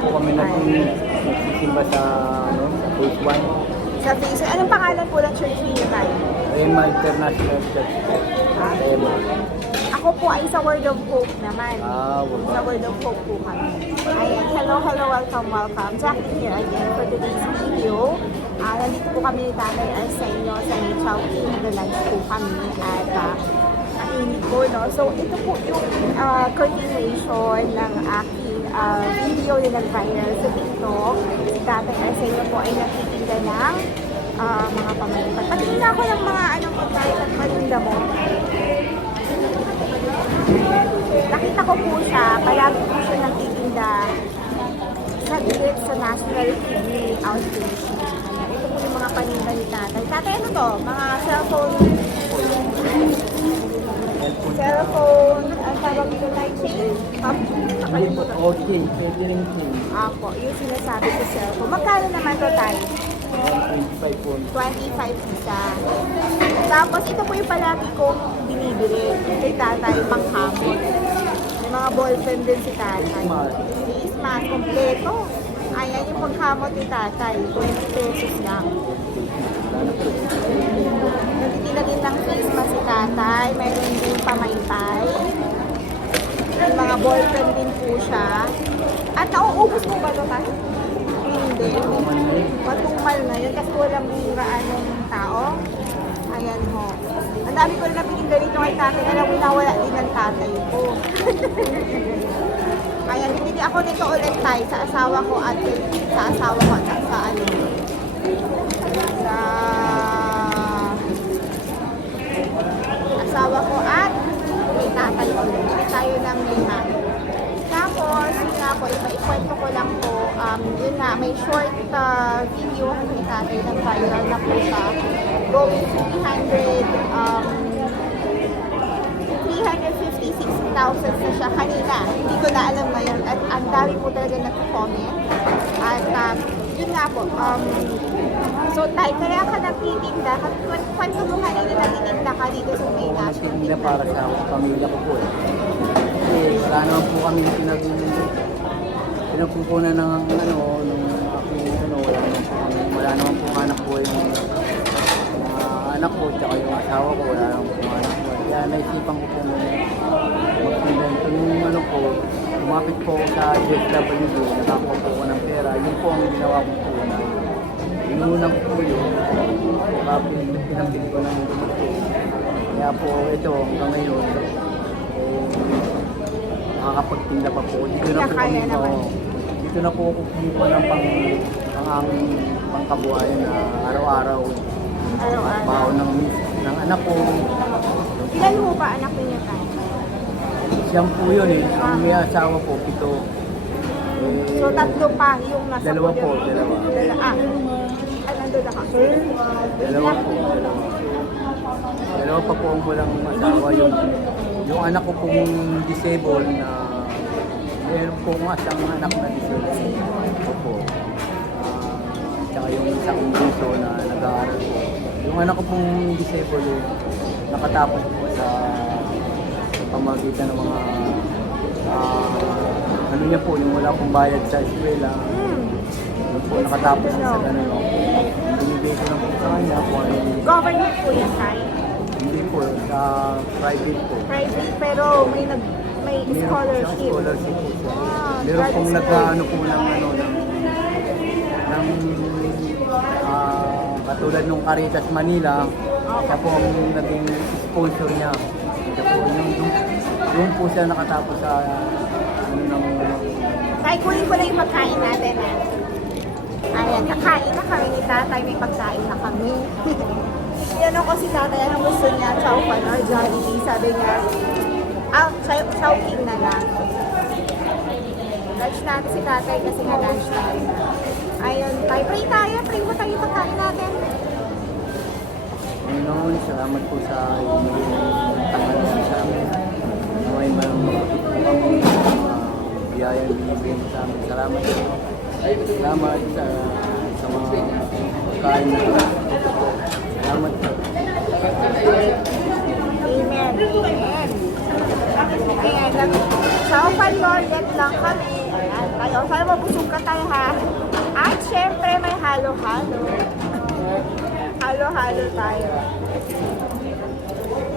Po kami nagsisimba sa, sa Phase 1. Sa Facebook. Anong pangalan po ng church niyo tayo? Rema International Church po. Rema. Ako po ay sa Word of Hope naman. Wala. Sa Word of Hope po kami. Ayan, hello, welcome. Jacqueline here again for today's video. Nandito po kami ni Tatay Arsenio sa Chowking. Nag-lunch po kami at kainit po, no? So, ito po yung continuation ng aking video na nag-viral sa TikTok. Si Tatay Arsenio po ay nagtitinda ng mga pamalintan. Patingin ako ng mga anong pagkain at malinda mo. Nakita ko po siya, palagi po siya nagtitinda sa gilid sa National Kidney Outreach. Ayan, ito po yung mga paninda ni Tatay. Tatay, ano to? Mga cellphone, ang tawag dito tayo, chain? Nakalimutan. Okay, pwede rin po. Apo, yung sinasabi ko cellphone. Magkano naman to tayo? 25 po. 25 isa. Tapos ito po yung palagi kong binibili kay Tatay, panghamon. May mga ballpen din si Tatay. Face mask, kompleto. Ayan yung panghamon ni Tatay, 20 pesos lang. Nagtitinda din ng face mask si Tatay, mayroon din pamaypay. May mga ballpen din po siya. At nauubos mo ba ito tayo? Hindi. Matumal ngayon kasi walang anong tao. Ayan ho. Ang dami ko rin napitinda rito kay Tatay. Alam mo na wala din ang tatay ko. Ayan, hindi ako nito ulit tayo sa asawa ko at sa asawa ko at sa ano. Sa asawa ko at kay Tatay ulit. Hindi tayo ng lima. Tapos, yun nga po, ikwento ko lang po, yun nga, may short video kay Tatay ng viral na po siya. Going 356,000 na siya kanina. Hindi ko na alam ngayon. At ang dami po talaga nag-comment. At yun nga po, so tayo, kaya ka nagtitinda, kwento mo kanina nagtitinda ka dito sa may national. Nagtitinda para sa pamilya ko po. Wala naman po kami pinagpupunan ng wala naman po anak po yung anak ko, tsaka yung asawa ko, wala naman po anak ko. Kaya naisipan ko po mag-invento nung lumapit po ako sa JSWD, nakakuha po ko ng pera. Yun po ang ginawa ko po na inuunang ko po yun, pinagpili ko ng gamot po. Kaya po ito hanggang ngayon, nakakapagtinda pa po. Dito na po ako kumuha ng aming pangkabuhayan na araw-araw. Baon ng anak ko. Ilan mo pa anak niya tayo? Siyam po yun eh. Ang may asawa po, 7. So tatlo pa yung nasa Dalawa po, dalawa. Ay, nandun ako. Dalawa po. Dalawa pa po ang walang asawa. Yung anak ko pong disabled na meron po nga siyang anak na disabled. Opo. Tsaka yung isang bunso na nag-aaral po. Yung anak ko pong disabled nakatapos po sa pamagitan ng mga ano niya po, yung wala pong bayad sa eskwela. Yung po nakatapos sa ganun. Binibigay ko lang po sa kanya po. Government po yan tayo? Hindi po, sa private po. Private pero may scholarship. Scholarship po siya. Meron pong nag-ano po ng katulad nung Caritas Manila, siya po ang naging sponsor niya. Siya po, yung po siya nakatapos sa Kaya kunin ko na yung pagkain natin. Ayan, kakain na kami ni Tatay, may pagkain na kami. Tinanong ko si Tatay, anong gusto niya? Chow pan or Jollibee? Sabi niya, Chowking na lang. Lunch natin si Tatay kasi nga lunch time na. Ayun, tayo. Pray mo tayo yung pagkain natin. Panginoon, salamat po sa tangalan sa amin. May biyayang binibigyan mo sa amin. Salamat po. Salamat sa mga pagkain na salamat po. Amen. Ayan, chow pan Lord lang kami. Ayan. Kain tayo. Sana mabusog ka tayo ha. At syempre may halo-halo. Halo-halo tayo.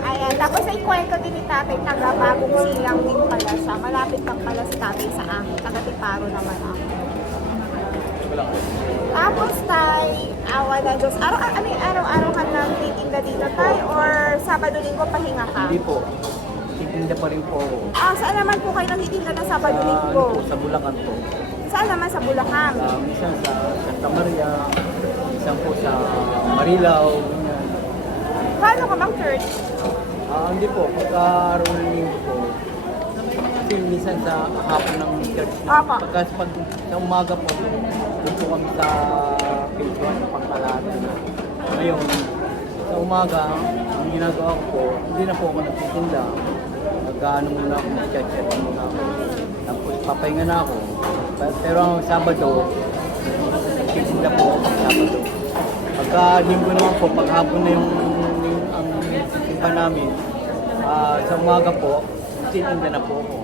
Ayan, tapos ay kwento din ni tatay, taga-bagong silang din pala siya. Malapit lang pala si tatay sa akin. Taga-Tiparo naman ako. Tapos tay, awa na Diyos. Araw-araw ka nang titinda dito tay? Or Sabado-Linggo pahinga ka? Hindi po. Titinda pa rin po ako. Saan naman po kayo nagtitinda ng Sabado-Linggo? Ano po, sa Bulacan po. Saan naman sa Bulacan? Minsan sa Santa Maria, minsan po sa Marilao, ganyan. Paano ka bang church? Hindi po, pagka araw ng linggo po. Kasi minsan sa hapon ng church. Apa. Pagka sa umaga po, doon po kami sa phase 1 ng Pangkalahatan. Ngayon, sa umaga, ang ginagawa ko po, hindi na po ako nagtitinda. Nag-ano muna ako, mag-chat-chat muna ako. Tapos papahinga na ako. Pero ang Sabado, nagtitinda po ako pag Sabado. Pagka linggo naman po, paghapon na ang simpa namin, sa umaga po, nagtitinda na po ako.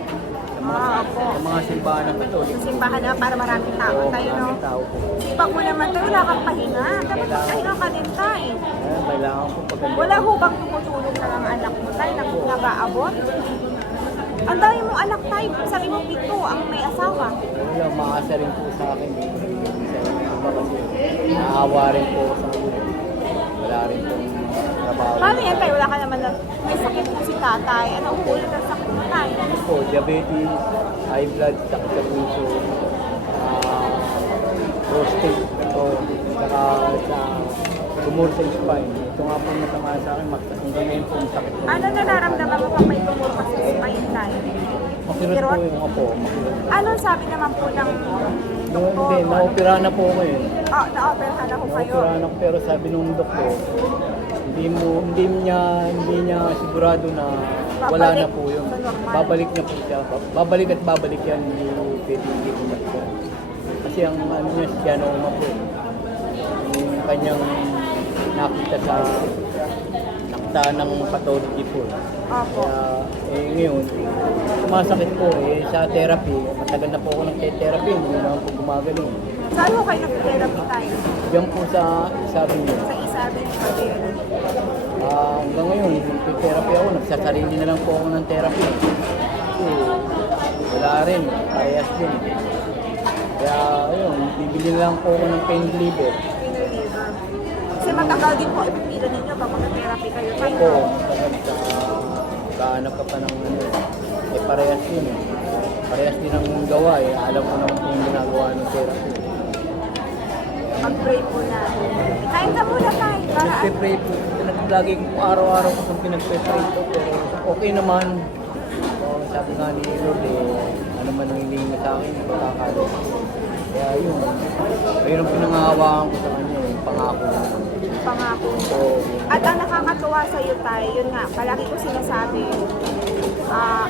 Sa mga simbahan ng Katolik. Sa simbahan na para maraming tao tayo, no? Maraming tao po. Sipag mo naman tayo, wala kang pahinga. Dapat pahinga ka din tayo. Kailangan po paganda. Wala ho bang tumutulong na lang anak mo tayo na nag-aabot? Ang dami mong anak tayo, sabi mo 7 ang may asawa. Wala, umaasa rin po sa akin. Kasi naawa rin po sa akin. Wala rin po trabaho. Paano yan tayo? Wala ka naman na may sakit po si tatay. Anong ulo ng sakit mo tayo? Ano po, diabetes, high blood, sakit sa puso, prostate, ito, saka sa tumor sa spine. Ito nga po masama sa akin, hanggang ngayon po ang sakit po. Ano nararamdaman mo pag may tumor pa sa spine tayo? Makirot po yung apo, makirot. Anong sabi naman po ng doktor? Hindi, na-opera na po ako eh. Na-operahan na ho kayo. Na-opera na, pero sabi nung doktor, hindi niya sigurado na wala na po yun. Babalik na po siya. Babalik at babalik yan, hindi pwede hindi bumalik siya. Kasi ang ano niya, siyanoma po. Yung kanyang nakita ng pathology po. Opo. Kaya ngayon, sumasakit po sa therapy. Matagal na po ako nag-therapy, hindi naman po gumagaling. Saan ho kayo nag-therapy tayo? Diyan po sa sabi niya. Sa isabi ni Javier. Hanggang ngayon, therapy ako. Nagsasarili na lang po ako ng therapy. Kasi wala rin, parehas din. Kaya ayun, bibili na lang po ako ng pain reliever. Kasi matagal din po ipipila ninyo pag mag-therapy kayo tayo. Opo, kahanap ka pa ng ano, parehas din. Parehas din ang gawa Alam ko naman kung ginagawa ng therapy. Mag-pray po na. Kain ka muna tayo. Para Nagpe-pray po. Lagi ko araw-araw ko kung pinagpe-pray po. Pero okay naman. Sabi nga ni Lord ano man ang hinihingi sa akin, makakalo. Kaya yun. Ayun ang pinangahawakan ko sa kanya, pangako na. pangako. So, At ang nakakatuwa sa iyo tayo, yun nga, palagi ko sinasabi,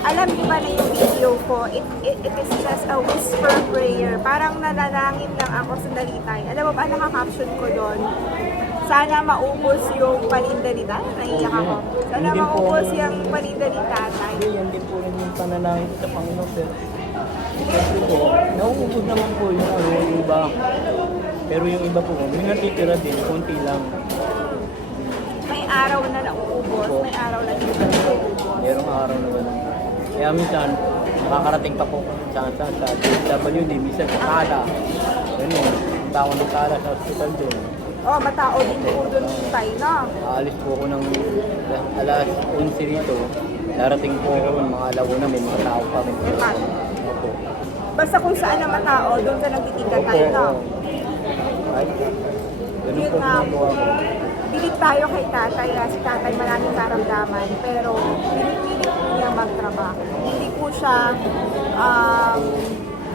alam niyo ba na yung video ko, it is just a whisper prayer. Parang nanalangin lang ako sandali tayo. Alam mo ba, ang nakaka-caption ko doon? Sana maubos yung paninda ni tatay. Naiiyak ako. Sana Hindi po. maubos yung paninda ni tatay. hindi, yan din po rin yung panalangin sa Panginoon. Kasi po, nauubos naman po yung iba. Pero yung iba po, may natitira din, konti lang. May araw na nauubos, may araw na hindi nauubos. Merong araw na gano'n. Kaya minsan, nakakarating pa po sa DSWD, minsan sa Tala. Ganun, punta ako ng Tala sa hospital doon. Oh, matao din po doon tayo, no? Aalis po ako ng alas 11 rito. Darating po ako ng mga alauna, may mga tao pa rin. May pa. Opo. Basta kung saan na matao, doon ka nagtitinda tayo, no? Ay, ganun Yun po nga. ginagawa ko. Bilit tayo kay tatay, si tatay maraming karamdaman, pero pinipilit po niya magtrabaho. Hindi po siya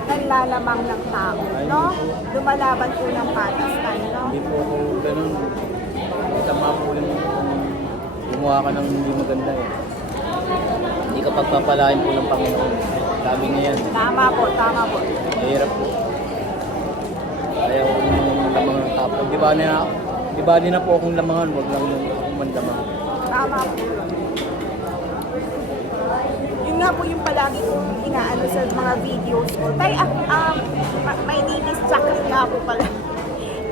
nanlalamang ng tao, no? Lumalaban po ng patas tayo, no? Hindi po ako ganun. Tama po yung gumawa ka ng hindi maganda eh. Hindi ka pagpapalain po ng Panginoon. Sabi niya yan. Tama po, tama po. Mahirap po. Ayaw ko ng lamangan ng tapo. Di ba na po akong lamangan, wag lang yung akong mandaman. Tama po. Yun nga po yung palagi kong inaano sa mga videos ko. Tay, my name is Jacqueline nga po pala.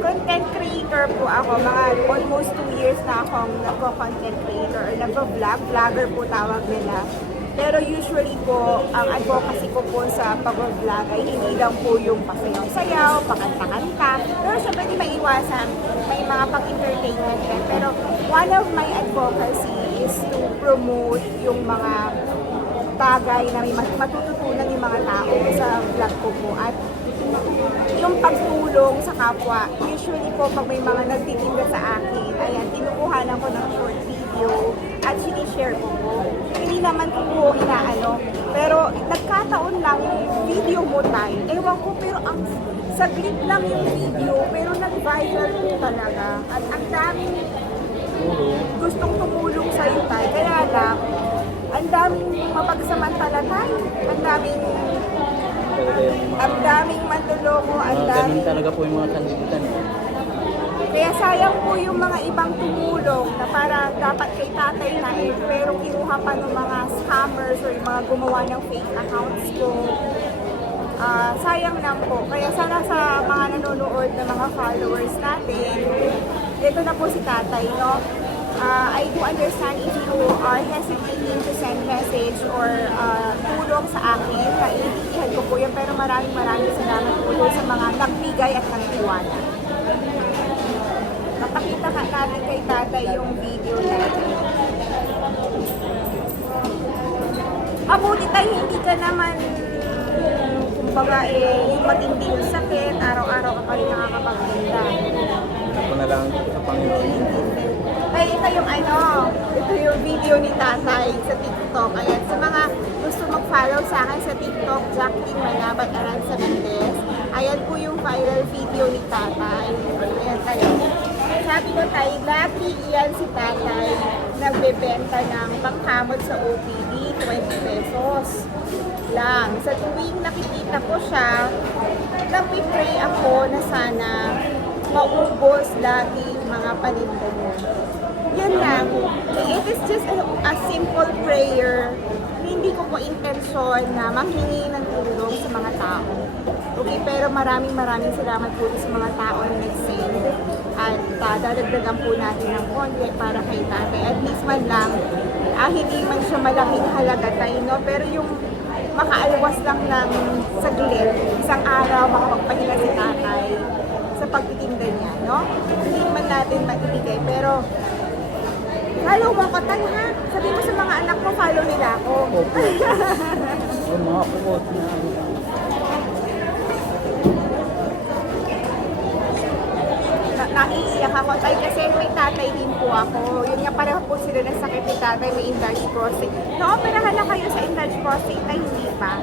Content creator po ako. Mga almost 2 years na akong nagko-content creator or nagko-vlog. Vlogger po tawag nila. Pero usually po, ang advocacy ko po sa pag-vlog ay hindi lang po yung pasayaw-sayaw, pakanta-kanta. Pero syempre di maiwasan, may mga pag-entertainment din. Pero one of my advocacy is to promote yung mga bagay na may matututunan yung mga tao sa vlog ko po. At yung pagtulong sa kapwa, usually po pag may mga nagtitinda sa akin, ayan, tinukuhanan ko ng short video at sinishare ko po. Hindi naman ko po inaano, pero nagkataon lang video mo tayo. Ewan ko, pero ang saglit lang yung video, pero nag-viral po talaga. At ang daming gustong tumulong sa'yo tayo. Kaya lang, ang daming mapagsamantala tayo. Ang daming manloloko, ang daming... Ganun talaga po yung mga sanlibutan. Kaya sayang po yung mga ibang tumulong na para dapat kay tatay na pero kinuha pa ng mga scammers or yung mga gumawa ng fake accounts ko. Sayang lang po. Kaya sana sa mga nanonood na mga followers natin, ito na po si tatay, no? I do understand if you are hesitating to send message or tulong sa akin, kaiintindihan ko po yan, pero maraming salamat po doon sa mga nagbigay at nagtiwala. Napakita ka natin kay tatay yung video natin. Mabuti tayo, hindi ka naman, kumbaga yung matindi yung sakit, araw-araw ka pa rin nakakapagpunta. Ako na lang sa Panginoon. Ay, ito yung ito yung video ni tatay sa TikTok. Ayan, sa mga gusto mag-follow sa akin sa TikTok, Jacqueline Manabat Aranza Mendez. Ayan po yung viral video ni tatay. Ayan tayo. Sabi ko tayo, lucky iyan si tatay nagbebenta ng pangkamot sa OPD, 20 pesos lang. Sa tuwing nakikita ko siya, nagpipray ako na sana maubos lagi mga paninda niya. Yan lang. It is just a simple prayer. Hindi ko po intensyon na manghingi ng tulong sa mga tao. Okay, pero maraming salamat po sa mga tao na nag-send. At dadagdagan po natin ng konti para kay tatay. At least man lang, hindi man siya malaking halaga tayo, no? Pero yung makaalwas lang ng saglit, isang araw makapagpahinga si tatay sa pagtitinda niya, no? Hindi man natin maibigay, pero follow mo ko tayo, ha? Sabi mo sa mga anak mo, follow nila ako. Yung mga pukot na naiiyak ako tayo kasi may tatay din po ako. Yun nga, pareho po sila ng sakit ni tatay, may enlarged prostate. Na-operahan na kayo sa enlarged prostate ay hindi pa.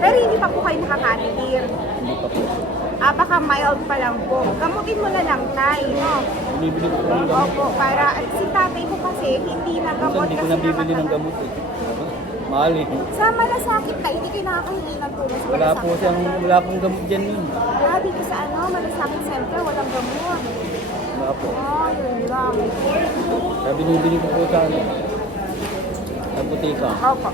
Pero hindi pa po kayo nakakatigil. hindi pa po. Baka mild pa lang po. Gamutin mo na lang tayo, no? Binibili ko ng gamot. Opo, para at si tatay ko kasi hindi na Minsan gamot hindi ko kasi nabibili ng gamot eh. Mahal eh. Sa malasakit tayo, hindi kayo nakakahingi ng tulong sa Wala malasakit. wala pong gamot dyan yun. Dito sa malasakit center, walang gamot. Wala po. Yun lang. Kaya binibili ko po sa butika. Opo.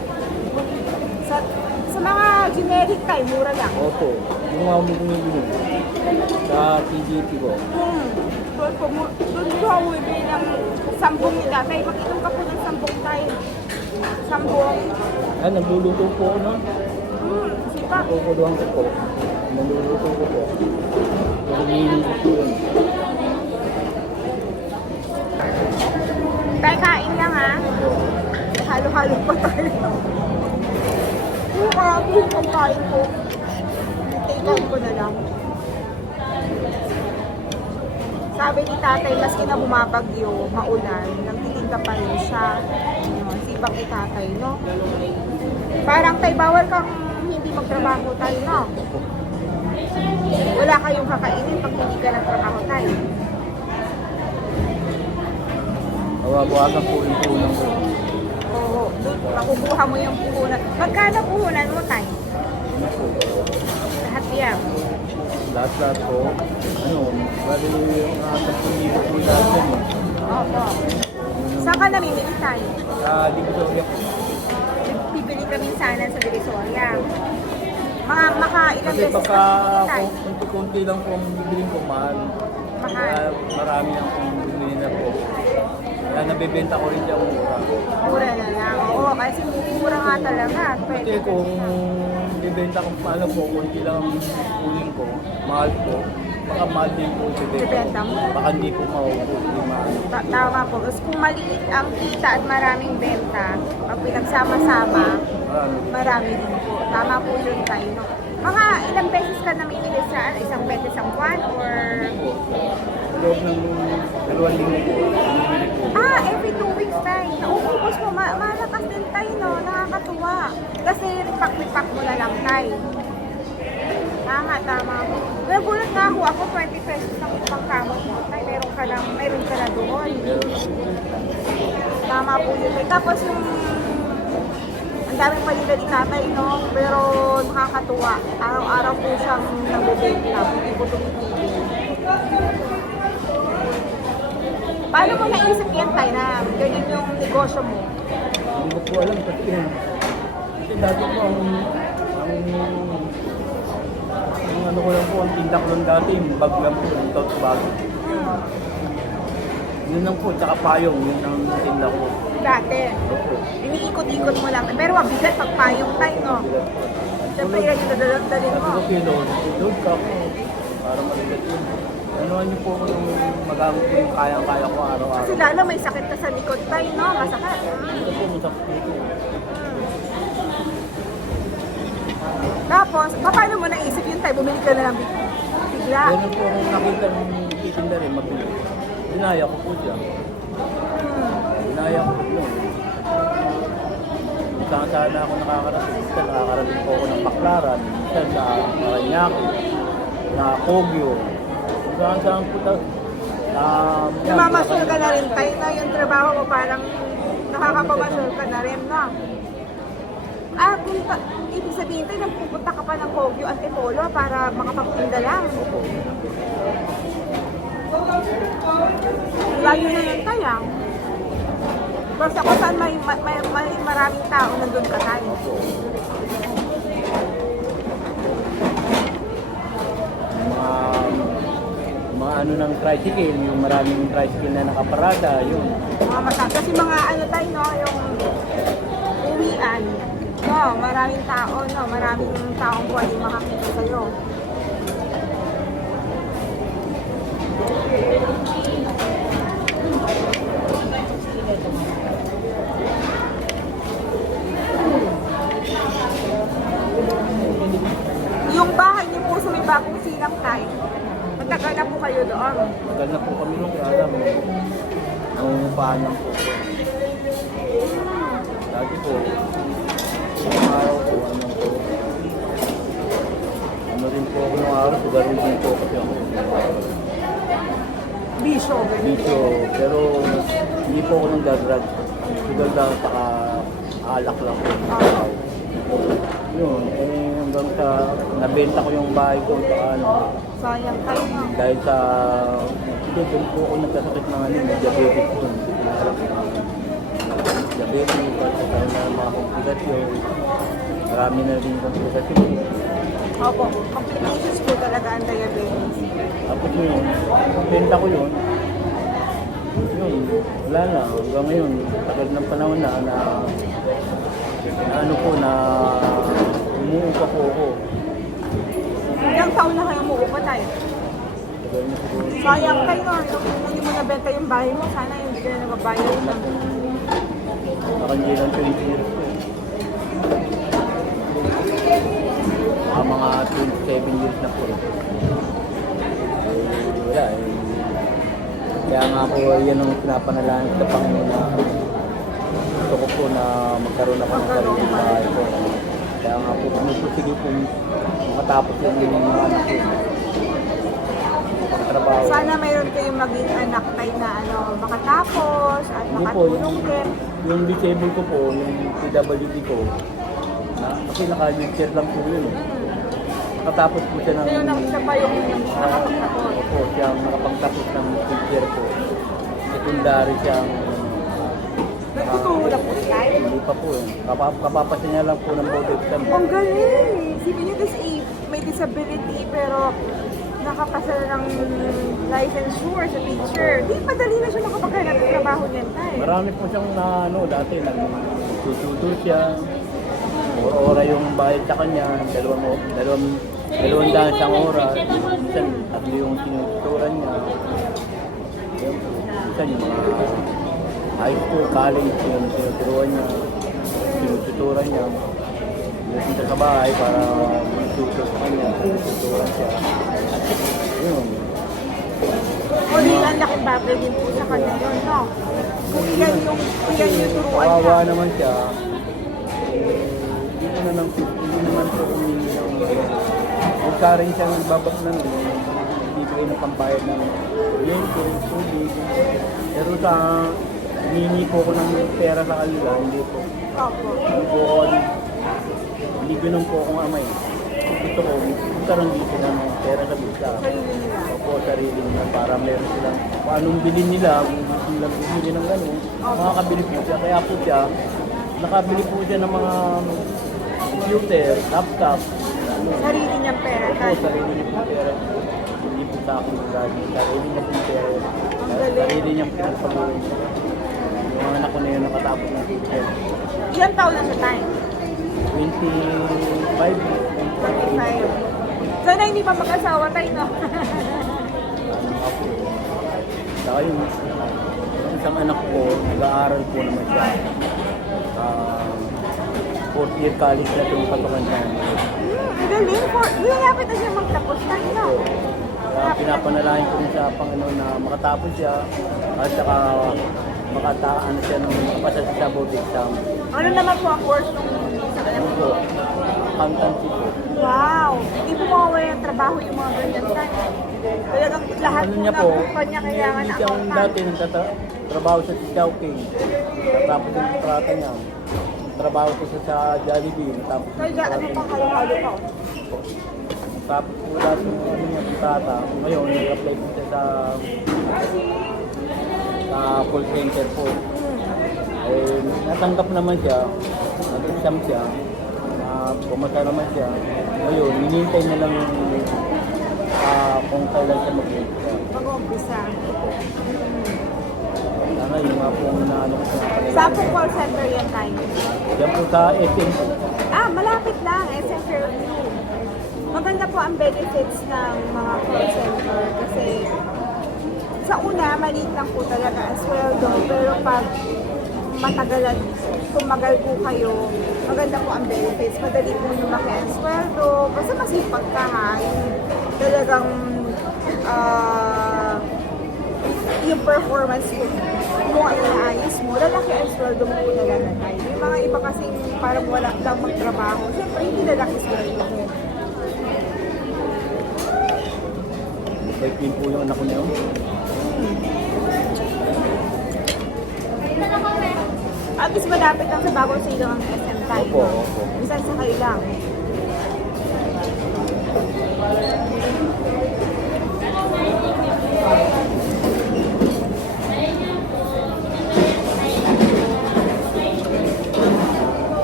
Sa mga generic tayo, mura lang. Opo. Yung mga bumibili. Sa TGP ko. Doon ko ako bibili ng 10 nila. Tayo, mag-inom ka po ng 10 tayo. 10. Nagluluto po ako nun. Sipa. Kukuluhan ko po. Nagluluto ko po. Nagluluto ko po yun. Tayo, kain lang, ha? Halo-halo pa tayo. Kung kain ko. Take out ko na lang. Sabi ni tatay, maski na bumabagyo, maulan, nagtitinda pa rin siya. Sipag ni tatay, no? Parang tayo, bawal kang hindi magtrabaho tayo, no? Wala kayong kakainin pag hindi ka nagtrabaho tayo. Bawasan po yung punan ko. Oo, doon makukuha mo yung puhunan. Magkano puhunan mo tayo? Lahat yan. Lahat po. Bali yung 10,000 po lahat yan eh. Opo. Saan ka namimili tayo? Sa Divisoria po. Bibili kaminsanan sa Divisoria. Mga ilang Kasi beses pagka ka tay? kunti lang po ang bibilin ko, mahal. Kaya marami ang bumili na po. Kaya nabibenta ko rin dyan mura. Mura na lang. Oo, kasi mura nga talaga. Kasi Pwede. kung bibenta ko paano po, kunti lang ang kunin ko, mahal po. Baka mahal din po Ibenta bibenta. mo. Baka hindi po maubos, hindi mahal. Tama po. Kasi kung maliit ang kita at maraming benta, pag pinagsama-sama, Marami. marami din po. Tama po yun tayo. No? Mga ilang beses ka namimili sa isang beses ang buwan or... Po. Loob ng 2 linggo po, bumibili po. Every 2 weeks tayo. Naubos mo. Malakas din tayo, no? Nakakatuwa. Kasi ripak-ripak mo na lang tayo. Tama po. Nagulat nga ako 20 pesos ng pangkamot mo. Tay, meron ka na doon. Meron na. Tama po yun. Tapos yung ang daming palila ni tatay, no? Pero nakakatuwa. Araw-araw po siyang nagbibenta. Hindi po tumitigil. Paano mo naisip yan, tay, na ganyan yung negosyo mo? Hindi ko po alam kasi dati po ang ano ko lang po, ang tinda ko lang dati, yung bag lang po, yung tote bag. Yun lang po, tsaka payong, yun ang tinda ko. Dati. Opo. Iniikot-ikot mo lang. Pero mabigat pag payong tayo, no? Siyempre, yan yung dadalhin mo. Ako load ka po, para maligat yun. Ano niyo po kung magamit ko yung kayang-kaya ko araw-araw. Kasi lalo may sakit ka sa likod tayo, no? Masakit. Ito po, masakit dito. Tapos, paano mo naisip yun tayo? Bumili ka na lang bigla. Ganun po akong nakita ng titinda rin, mabili. Dinaya ko po siya. Dinaya ko po yun. Saan ako nakakarating. Minsan nakakarating po ako ng Baklaran. Minsan sa Maranyaki. Na Kogyo. Saan po tayo. Namamasyal ka na rin tayo na yung trabaho mo parang nakakapamasyal ka na rin, no? Ibig sabihin tayo, nagpupunta ka pa ng Kogyo Antipolo para makapagtinda lang. Lalo na lang tayo. Basta kung saan may maraming tao, nandun ka tayo. Mga ano ng tricycle, yung maraming tricycle na nakaparada, yun. Kasi mga ano tayo, no, yung uwian. No, maraming tao, no, maraming taong pwede makakita sa'yo. Yung bahay niyo po sa may bagong silang tayo, matagal na po kayo doon. Tagal na po kami nung kaya alam. Nangungupahan lang po. Dati po, yung araw po, ano rin po ako nung araw, sugarin din po kasi ako. Bisyo. Dito, pero hindi po ako nang gadrag. Sugar lang, saka alak lang po. Yun, hanggang sa nabenta ko yung bahay ko, saka ano, Sayang tayo, no? dahil sa, hindi, doon po ako nagkasakit ng ano, may diabetes po. Diabetes, kasi tayo na mga komplikasyon. Marami na rin komplikasyon. Opo, complications po talaga ang diabetes. Tapos yun, benta ko yun. Yun, wala na. Hanggang ngayon, tagal ng panahon na ano po, na umuupa po ako. Ilang taon na kayo umuupa tayo? Tagal na siguro. Sayang kayo, no? Yung hindi mo nabenta yung bahay mo, sana hindi ka na nababayad na. Baka hindi lang 20 years po. Baka mga 27 years na po. Wala eh. Kaya nga po, yan ang pinapanalangin sa Panginoon na gusto ko po na magkaroon ako ng sarili na ito. Kaya nga po, sige po matapos yung mga anak ko. Pagtrabaho. Sana mayroon kayong maging anak tayo na makatapos at Hindi po, makatulong din. yung disabled ko po, yung PWD ko, kasi naka-wheelchair lang po yun. Nakatapos po siya ng... So yung isa pa yung nakapagtapos. Opo, siyang nakapagtapos ng wheelchair po. Secondary siyang... Nagtuturo na po tayo. Hindi pa po eh. Kapapasin niya lang po ng board exam. Ang galing! Sabi niyo, may disability pero nakapasa ng licensure sa teacher. Di madali na siya makapaghanap ng trabaho niyan tayo. Marami po siyang na ano, dati nagtututor siya. Ora yung bayad sa kanya, dalawang daan siyang oras. Minsan, tatlo yung sinututuran niya. Minsan yung mga high school, college, yung sinuturuan niya, sinututuran niya. Pupunta sa bahay para mag-tutor sa kanya, tuturuan siya. Yun. O di ang laking bagay din po sa kanya yun, no? Kung ilan yung turuan niya. Kawawa naman siya. Hindi naman po humingi ng huwag rin siya nagbabak ng bibigay ng pambayad ng kuryente, tubig. Pero sa hiningi po ko ng pera sa kanila, hindi po. Opo. Hindi binom po akong amay. Gusto ko, magkaroon dito ng pera sa bisa. Sarili nila. Opo, sarili nila para meron silang kung anong bilhin nila, kung gusto nilang bumili ng gano'n, makakabili po siya. Kaya po siya, nakabili po siya ng mga computer, laptop. Sarili niyang pera. Opo, sarili niya po pera. Hindi po sa akin lagi. Sarili niya po pera. Sarili niyang pinagpagawin. Yung mga anak ko na yun nakatapos ng teacher. Ilang taon na sa time? 25. 25. Sana hindi pa mag-asawa tayo, no? Saka yung isang anak ko, nag-aaral po naman siya. Fourth year college na itong patukan niya. Ang galing po. Malapit na siya magtapos tayo, no? Kaya pinapanalangin ko rin sa Panginoon na makatapos siya at saka makataan siya ng makapasa siya sa board exam. Ano naman po ang course nung sa kanya? Ano po? Accountancy po. Wow! Hindi po mawawala ng trabaho yung mga ganyan tayo. Talagang lahat Ano po niya ng po, kanya kailangan hindi na siya accountant. dati nagtatrabaho siya sa Chowking. Tapos yung kontrata niya. Trabaho ko siya sa Jollibee. Tapos yung Kaya ano kontrata pang niya. halo-halo pa? Tapos wala sa ano niya kontrata. Ngayon, nag-apply po siya sa call center po. Eh, natanggap naman siya. Nag-exam siya. Pumasa naman siya. Ngayon, hinihintay na lang yung kung kailan siya mag-umpisa. Mag-uumpisa. Sana yung nga pong naano ko sa kanila. Saan po call center yan tayo? Yan po sa SM. Malapit lang. SM Fairview. Maganda po ang benefits ng mga call center kasi sa una, maliit lang po talaga ang sweldo. Pero pag matagalan, tumagal po kayo, maganda po ang benefits. Madali po lumaki ang sweldo. Basta masipag ka ha. Talagang yung performance mo ay naayos mo, lalaki ang sweldo mo po talaga tayo. Yung mga iba kasi parang wala lang magtrabaho. Siyempre, hindi lalaki sweldo mo. May pin po yung anak ko na yun. At least malapit lang sa bagong silong ang SM tayo. Opo, opo. Isang sakay lang.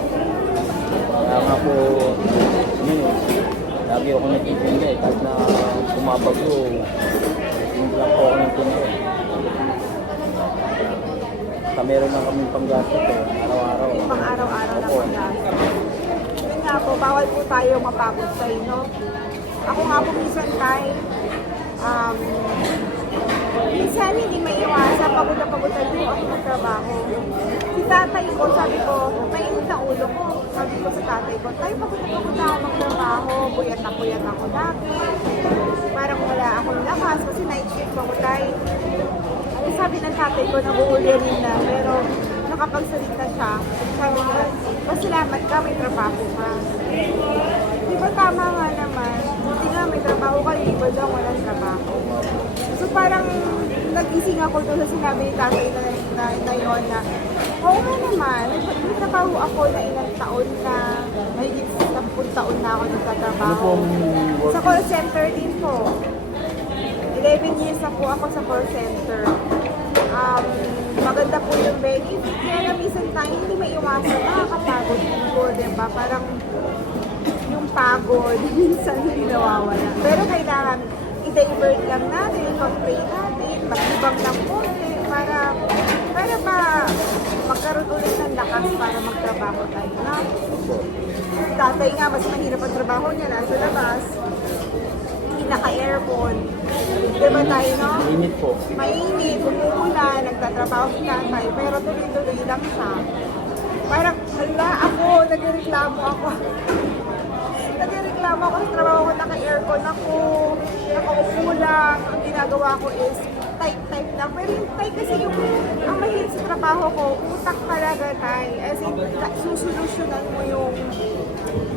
Kaya nga po, lagi ako nagtitinda eh. Kahit na bumabagyo, hindi lang po ako ng tinda. Basta meron lang kami panggastos eh, araw-araw. Yung pang araw-araw na Opo. pagkakas. Yun nga po, bawal po tayo mapagod sa inyo. Ako nga po minsan tayo, minsan hindi may iwasan, pagod na pagod tayo ako magtrabaho. Si tatay ko, sabi ko, mainit na ulo ko. Sabi ko sa tatay ko, tayo pagod na ako magtrabaho, puyat ako lagi. Parang wala akong lakas kasi night shift ako tayo. Ano sabi ng tatay ko, nag-uulyanin na, pero nakapagsalita siya. Sabi ko, pasalamat ka, may trabaho ka. Di ba tama nga naman? Buti nga may trabaho ka, di ba lang walang trabaho? So parang nagising ako doon sa sinabi ni tatay na yun na, oo nga naman, may trabaho ako na ilang taon na, mahigit 10 taon na ako Ano nagtatrabaho. pong work? Sa call center din po. 11 years na po ako sa call center. maganda po yung benefit. Kaya na minsan tayo hindi maiwasan, nakakapagod po, diba? Parang yung pagod, minsan hindi nawawala. Pero kailangan i-divert lang natin, i-pray natin, mag-ibang ng konti para magkaroon ulit ng lakas para magtrabaho tayo. No? Tatay nga, mas mahirap ang trabaho niya, nasa labas, hindi naka-aircon. Diba tayo, no? Init po. Mainit, umuulan, nagtatrabaho si tatay, pero tuloy-tuloy lang siya. Parang, hala, ako, nagreklamo ako. Nagreklamo ako sa trabaho ko, naka-aircon ako, nakaupo lang. Ang ginagawa ko is type lang. Pero yung type kasi yung, ang mahirap sa trabaho ko, utak talaga tayo. As in, susolusyonan mo yung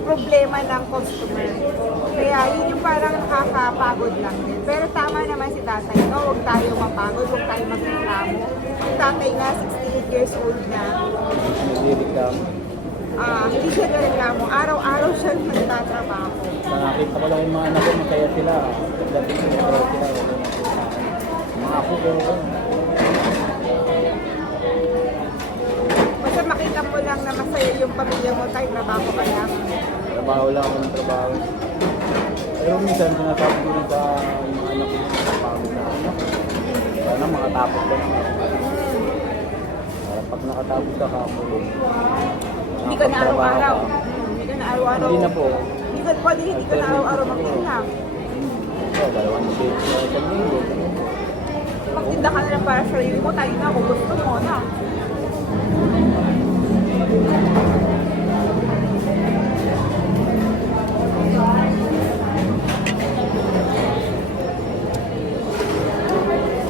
problema ng customer. Kaya yun yung parang nakakapagod lang din. Pero tama naman si tatay, no? Huwag tayo mapagod, huwag tayo magreklamo. Si tatay nga, 68 years old na. Nagdireklamo. Hindi siya nareklamo. Araw-araw siya nagtatrabaho. Nakakita ko lang yung mga anak ko, masaya sila. Pagdating sila, masaya sila. Wala na po sa akin. Mga apo ko. Basta makita mo lang na masaya yung pamilya mo tayo, trabaho ka lang. Trabaho lang ako ng trabaho. Pero minsan, sinasabi ko rin sa mga anak ko, pagod na ako. Sana makatapos ka naman. Pag nakatapos ka, kakulong. Hindi ka na araw-araw. Hindi ka na araw-araw. Hindi na po. Hindi ka na araw-araw magtinda. Dalawang shades na isang linggo. Magtinda ka na lang para sa sarili mo, tayo na kung gusto mo na.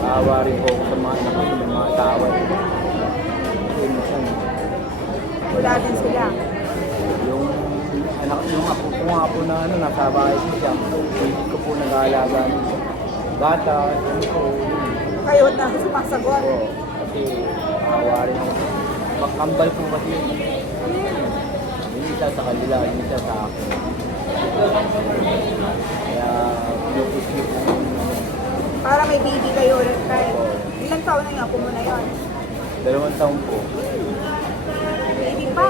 Naawa rin po ako sa mga anak ko, may mga asawa. Kasi minsan, Wala din sila. yung anak, yung ako ko nga po na ano, nasa bahay ko siya, hindi ko po nag-aalaga ng bata, ano po, Kayo na sumasagot. po, kasi naawa rin ako. Makambal po kasi yun. Yung isa sa kanila, yung isa sa akin. Kaya, pinupush ko po yung Para may baby kayo ulit tayo. Ilang taon na nga po muna yun? 2 taon po. Baby pa.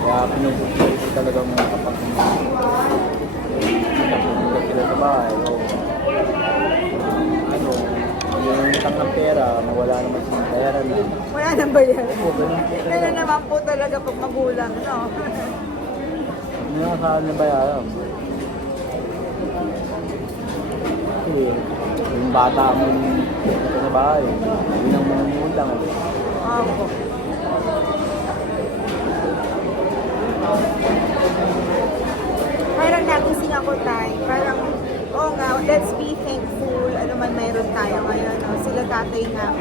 Kaya pinupush ko talagang kapag napunta sila sa bahay o ano, yung utang ng pera, nawala naman silang bayaran na. Wala nang bayan. Po, ganun po Kaya talaga. naman po talaga pag magulang, no? Hindi na saan na bayaran. Kasi yung bata mo sa bahay, hindi nang mangungutang. Opo. Parang nagising ako tayo. Parang, oo nga, let's be thankful. Ano man mayroon tayo ngayon. No? Sila tatay nga.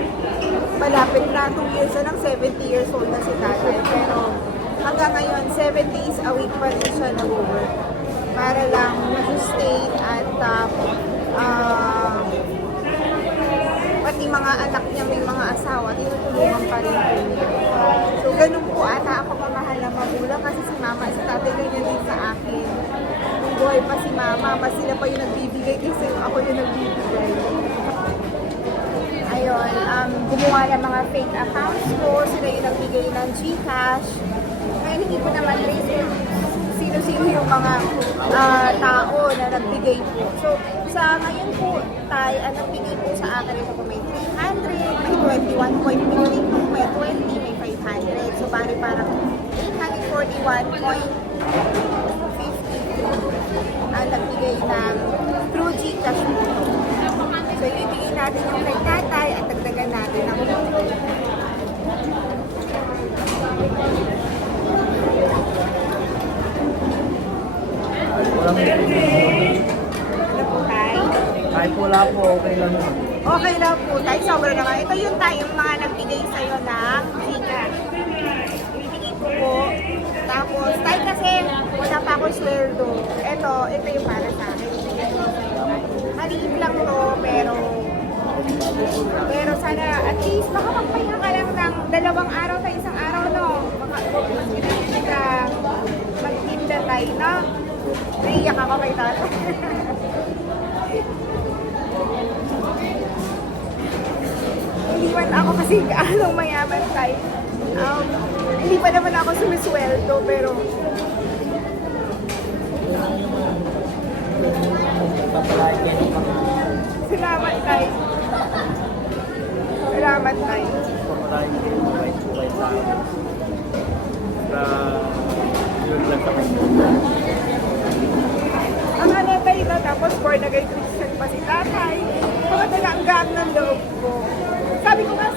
Malapit na 2 years na lang, 70 years old na si tatay. Pero hanggang ngayon, 7 days a week pa rin siya nag-work. Para lang ma-sustain at pati mga anak niya may mga asawa, tinutulungan pa rin po niya. So, ganun po ata ako mamahal na magulang kasi si mama, si tatay ganyan din sa akin. Nung buhay pa si mama, mas sila pa yung nagbibigay kasi ako yung nagbibigay. Ayun, gumawa ng mga fake accounts ko, sila yung nagbigay ng GCash. Ngayon, hindi ko naman trace kung sino-sino yung mga tao na nagbigay po. So, sa ngayon po, ang nagbigay po sa akin ito po may 300, may 21.52, may 20, may 500. So, parang 841.52 ang nagbigay ng through GCash po. So, ibigay natin yung kay tatay at dagdagan natin ang Walang ano po tayo? kahit wala po, okay lang yun. Okay lang po tayo. Sobra naman. Ito yung tayo, yung mga nagbigay sa'yo ng Gcash. Ibigay ko po. Tapos, tayo kasi wala pa akong sweldo. Ito yung para sa akin. Ibigay ko. Maliit lang to, pero sana at least makapagpahinga ka lang ng 2 araw sa isang araw, no? Magtinda Kasi anong mayaman tayo. Hindi pa naman ako sumisweldo, pero Papalain kayo ng Panginoon. salamat tayo. Salamat tayo. Papalain kayo ng mabait po kayo sa akin. Yun lang sa Panginoon. Ang ano tayo na, tapos born again Christian pa si tatay. Mga talanggang ng loob ko. Sabi ko nga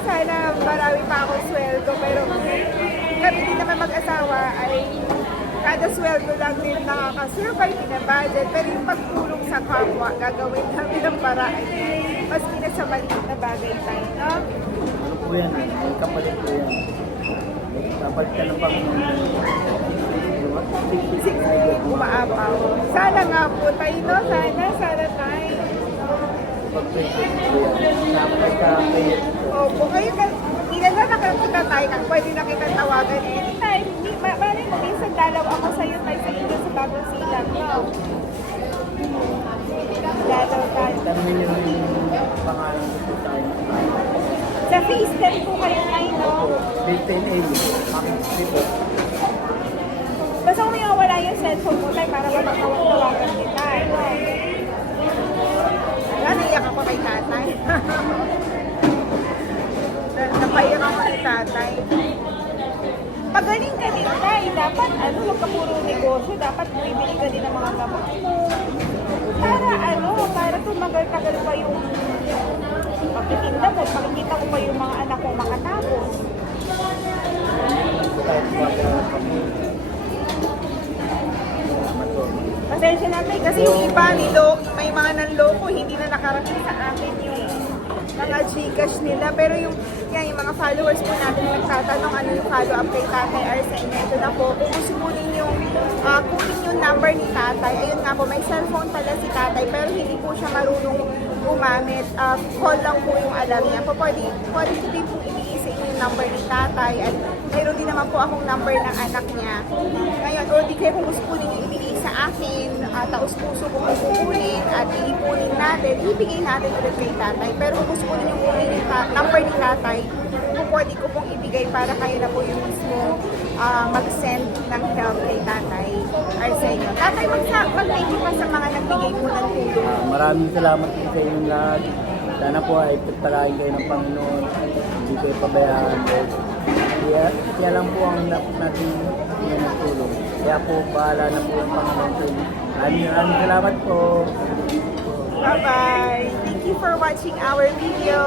sana marami pa akong sweldo, pero kami din naman mag-asawa ay kada sweldo lang din nakaka-survive din ang budget, pero yung pagtulong sa kapwa, gagawin namin ng paraan. Maski na sa maliit na bagay tayo, no? Ano po yan? May kapalit po yan. Kapalit ka ng Panginoon. Umaapaw. Sana nga po tayo, no? Sana tayo. Pag-pray po yan. Kapag ka-pray. Opo, ngayon hindi na nakakita tayo, pwede na kita tawagan anytime. Bali mo, minsan dalaw ako sa'yo tayo sa inyo sa bagong silang, no? Dalaw tayo. Tanungin niyo rin yung pangalan ko tayo. Sa FaceTime po kayo tayo, no? Big 10A. Aking po. Basta kung may wala yung cellphone mo tayo para makakawag-tawagan kita, no? Naiyak ako kay tatay. Napaiyak ako kay tatay. Pagaling ka din tayo, dapat huwag ka puro negosyo, dapat bibili ka din ng mga gamot mo. Para tumagal-tagal pa yung pagtitinda mo, makikita ko pa yung mga anak ko makatapos. Pasensya na tayo, kasi yung iba may mga nanloko, hindi na nakarating sa akin yung mga Gcash nila. Pero yung mga followers po natin nagtatanong ano yung follow-up kay Tatay Arsenio. Ito na po, kung gusto mo din kunin yung number ni Tatay. Ayun nga po, may cellphone pala si Tatay, pero hindi po siya marunong gumamit. Call lang po yung alam niya. Pwede ko din po ibigay sa inyo yung number ni Tatay. At mayroon din naman po akong number ng anak niya. Ngayon, o di kayo kung gusto po ninyo ibigay sa akin, taus-puso ko kung kukunin at iipunin natin, ibigay natin ulit kay Tatay. Pero kung gusto po ninyo kunin yung number ni Tatay, pwede ko pong ibigay para kayo na po yung mismo mag-send ng help kay Tatay Arsenio. Tatay, mag-thank you ka sa mga nagbigay po ng tulong. Maraming salamat po sa inyong lahat. Sana po ay pagpalain kayo ng Panginoon. Hindi kayo pabayaan. Kaya lang po ang dapat natin ng tulong. Kaya po, bahala na po ang Panginoon sa inyo. Maraming salamat po. Bye-bye! Thank you for watching our video.